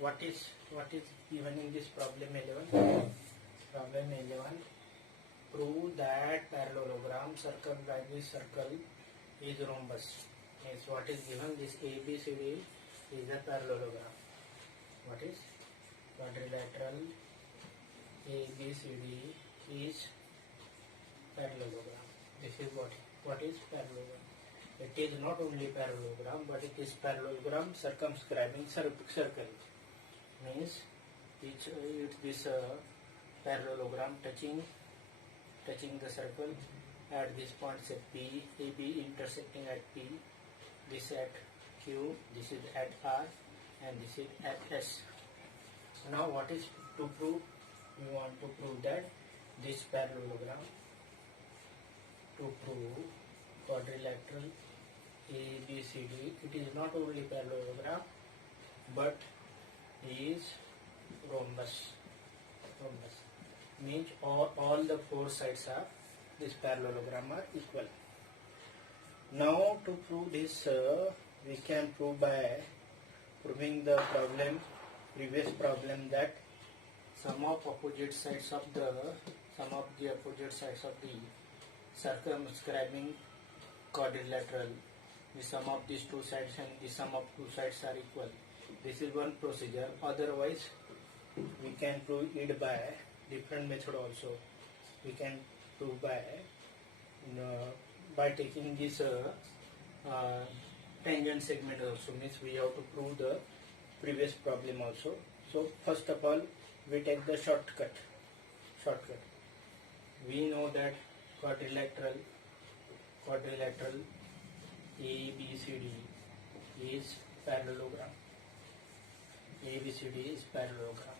what is given in this problem 11? Problem 11. Prove that parallelogram circumscribing circle is rhombus. Means what is given, this ABCD is a parallelogram. What is quadrilateral ABCD is parallelogram. This is what is parallelogram. It is not only parallelogram, but it is parallelogram circumscribing circle. Means this parallelogram touching the circle at this point, say P, AB intersecting at P, this at Q, this is at R, and this is at S. Now what is to prove? We want to prove that this parallelogram, to prove quadrilateral ABCD, it is not only parallelogram but is rhombus. Rhombus means all the four sides of this parallelogram are equal. Now to prove this, we can prove by proving the previous problem, that sum of the opposite sides of the circumscribing quadrilateral, the sum of these two sides and the sum of two sides are equal. This is one procedure. Otherwise, we can prove it by different method also. We can prove by taking this tangent segment also. Means we have to prove the previous problem also. So first of all, we take the shortcut. We know that quadrilateral ABCD is parallelogram. ABCD is parallelogram,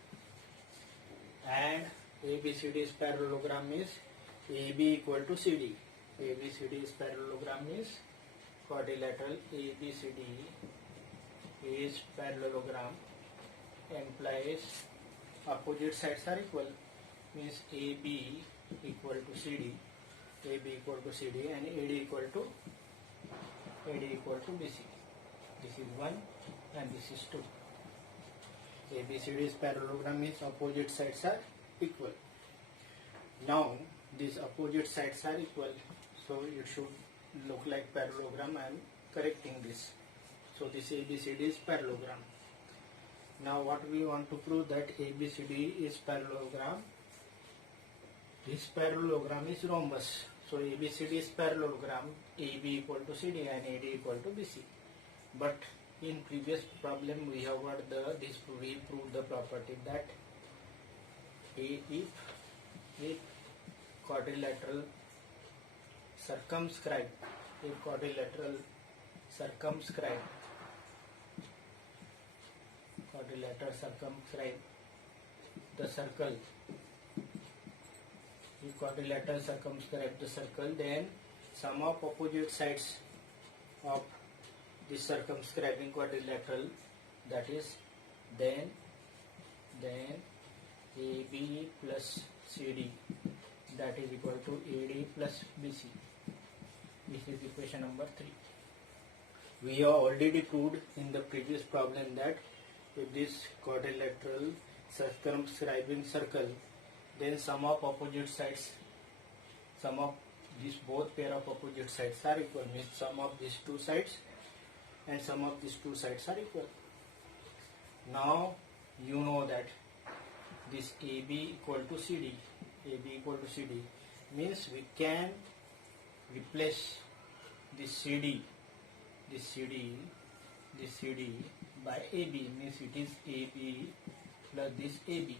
and ABCD is parallelogram means AB equal to CD. ABCD is parallelogram means quadrilateral ABCD is parallelogram, implies opposite sides are equal, means AB equal to CD, and AD equal to BC. This is 1 and this is 2. ABCD is parallelogram means opposite sides are equal. Now these opposite sides are equal, so it should look like parallelogram. I am correcting this. So this ABCD is parallelogram. Now what we want to prove, that ABCD is parallelogram. This parallelogram is rhombus. So ABCD is parallelogram, AB equal to CD and AD equal to BC. But in previous problem we have got we proved the property that if quadrilateral circumscribe the circle, if quadrilateral circumscribe the circle, then sum of opposite sides of this circumscribing quadrilateral, that is then AB plus CD, that is equal to AD plus BC. This is equation number 3. We have already proved in the previous problem that if this quadrilateral circumscribing circle, then sum of opposite sides, sum of these both pair of opposite sides are equal, means sum of these two sides and sum of these two sides are equal. Now you know that this AB equal to CD means we can replace this CD by AB, means it is AB plus this AB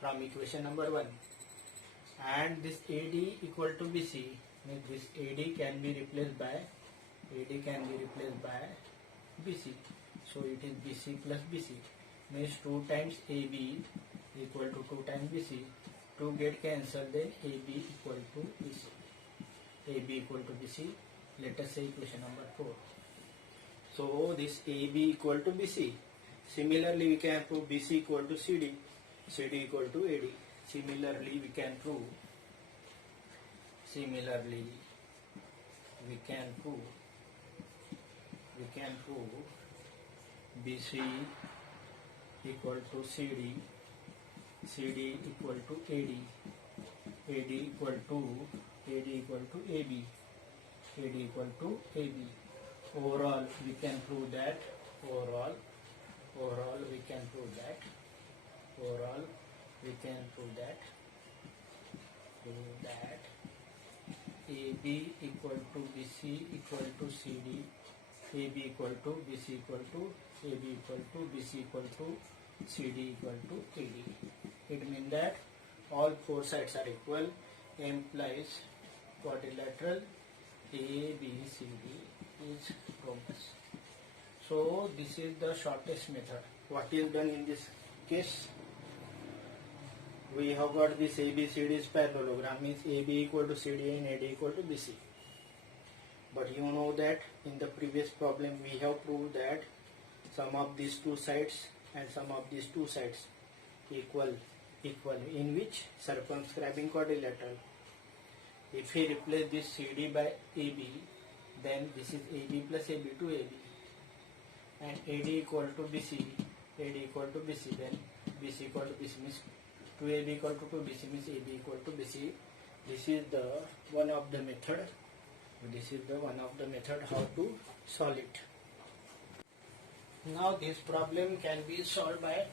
from equation number 1, and this AD equal to BC means this AD can be replaced by BC. So it is BC plus BC, means 2 times AB equal to 2 times BC. 2 get cancelled, then AB equal to BC. Let us say equation number 4. So this AB equal to BC. Similarly, we can prove BC equal to CD, CD equal to AD. Similarly, we can prove BC equal to CD, CD equal to AD, AD equal to AB, AD equal to AB. Overall, we can prove that. Overall, we can prove that. Overall, we can prove that. AB equal to BC equal to CD, AB equal to BC equal to AB equal to BC equal to CD equal to AD. It means that all four sides are equal, implies quadrilateral ABCD is rhombus. So this is the shortest method. What is done in this case? We have got this ABCD is parallelogram, means AB equal to CD and AD equal to BC. But you know that in the previous problem we have proved that sum of these two sides and sum of these two sides equal, in which circumscribing quadrilateral. If we replace this CD by AB, then this is AB plus AB to AB, and AD equal to BC, AD equal to BC, then BC equal to BC means 2AB equal to 2BC means AB equal to BC. This is the one of the method. This is the one of the method how to solve it. Now this problem can be solved by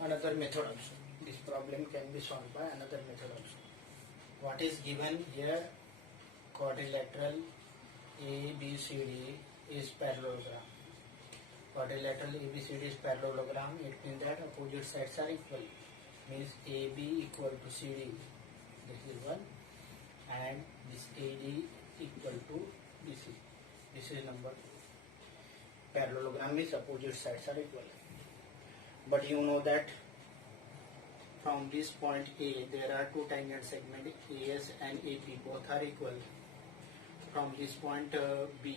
another method also. This problem can be solved by another method also. What is given here? Quadrilateral ABCD is parallelogram. Quadrilateral ABCD is parallelogram. It means that opposite sides are equal. Means AB equal to CD. This is one, and this AD equal to BC. This is number. Parallelogram means opposite sides are equal. But you know that from this point A, there are two tangent segments AS and AP, both are equal. From this point B,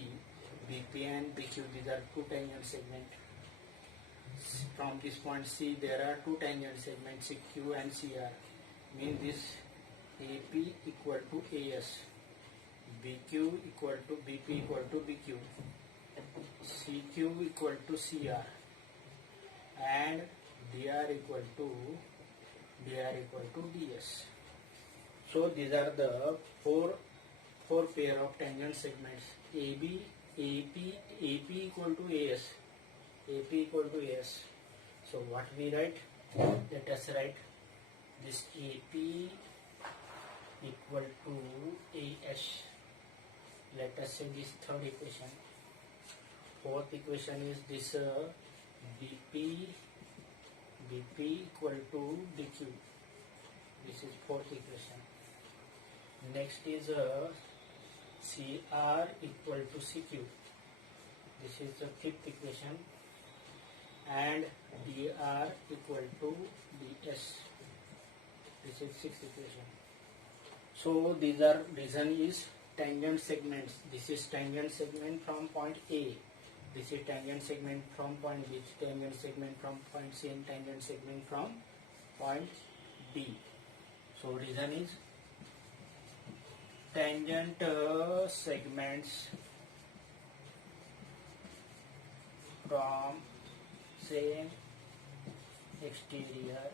BP and BQ, these are two tangent segments. From this point C, there are two tangent segments CQ and CR. Means this AP equal to AS, BQ equal to BP equal to BQ, CQ equal to CR, and DR equal to DS. So these are the four pair of tangent segments. AP equal to AS, AP equal to AS. So what we write? Let us write this AP equal to AS. Let us say this third equation. Fourth equation is this BP equal to BQ. This is fourth equation. Next is CR equal to CQ. This is the fifth equation. And DR equal to DS. This is sixth equation. So these are reason is tangent segments. This is tangent segment from point A. This is tangent segment from point B, tangent segment from point C, and tangent segment from point D. So reason is tangent segments from same exterior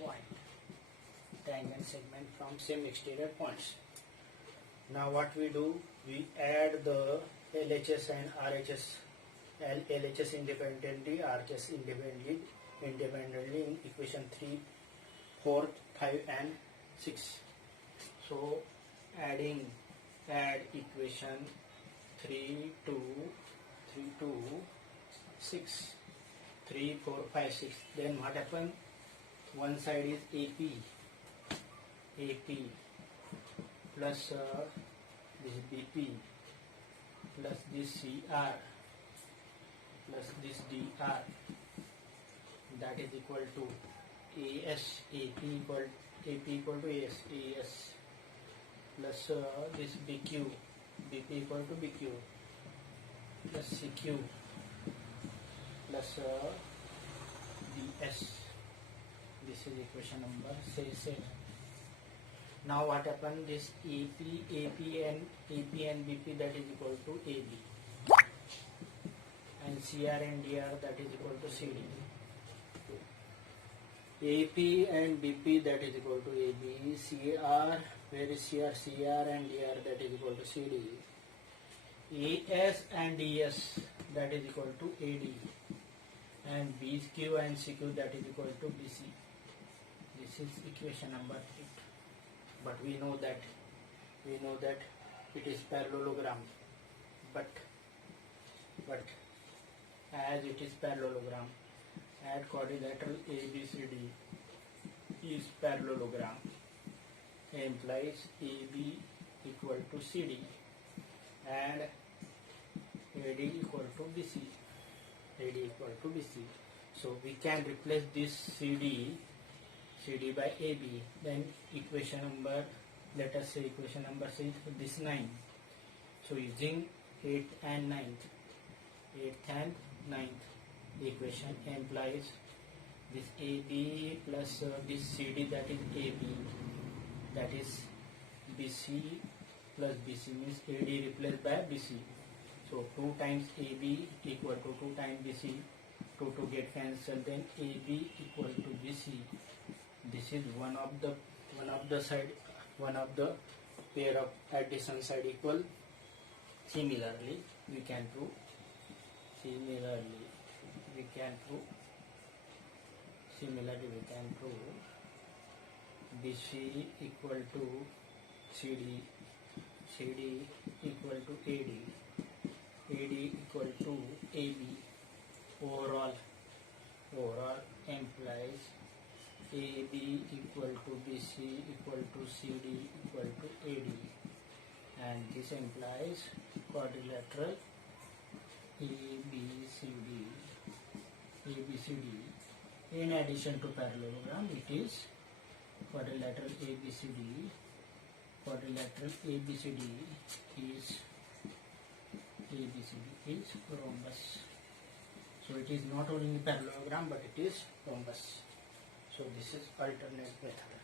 point. Tangent segment from same exterior points. Now what we do? We add the LHS and RHS, LHS independently, RHS independently in equation 3, 4, 5 and 6. So add equation 3 to 6, 3, 4, 5, 6. Then what happens? One side is AP plus this BP plus this CR plus this DR, that is equal to AS, AP equal to AS plus this BQ, BP equal to BQ plus CQ plus DS. This is equation number 7. Now what happened? This AP and BP, that is equal to AB, and CR and DR, that is equal to CD. AP and BP, that is equal to AB. CR, where is CR? CR and DR, that is equal to CD. AS and DS, that is equal to AD. And BQ and CQ, that is equal to BC. This is equation number 8. But we know that it is parallelogram. But as it is parallelogram, add quadrilateral ABCD is parallelogram, implies AB equal to CD and AD equal to BC. AD equal to BC. So we can replace this CD by AB. Then equation number, let us say equation number 6, this 9. So using 8th and 9th equation implies this AB plus this CD, that is AB, that is BC plus BC means AD replaced by BC. So 2 times AB equal to 2 times BC. 2 to get cancelled, then AB equal to BC. This is one of the pair of addition side equal. Similarly we can prove BC equal to CD, CD equal to AD, AD equal to AB. Overall implies AB equal to BC equal to CD equal to AD, and this implies quadrilateral ABCD. In addition to parallelogram, it is quadrilateral ABCD. Quadrilateral ABCD is rhombus. So it is not only parallelogram but it is rhombus. So this is alternate method.